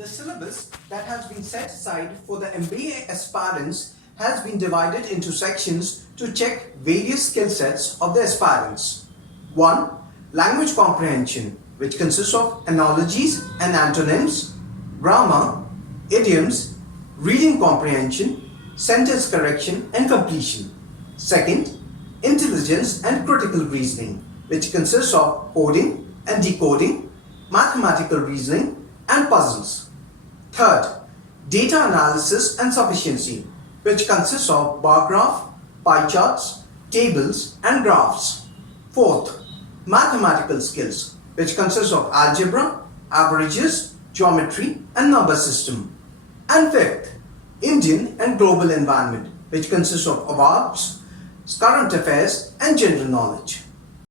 The syllabus that has been set aside for the MBA aspirants has been divided into sections to check various skill sets of the aspirants. 1. Language comprehension, which consists of analogies and antonyms, grammar, idioms, reading comprehension, sentence correction and completion. 2nd. Intelligence and critical reasoning, which consists of coding and decoding, mathematical reasoning and puzzles. 3rd. Data analysis and sufficiency, which consists of bar graph, pie charts, tables and graphs. 4th. Mathematical skills, which consists of algebra, averages, geometry and number system. And 5th. Indian and global environment, which consists of awards, current affairs and general knowledge.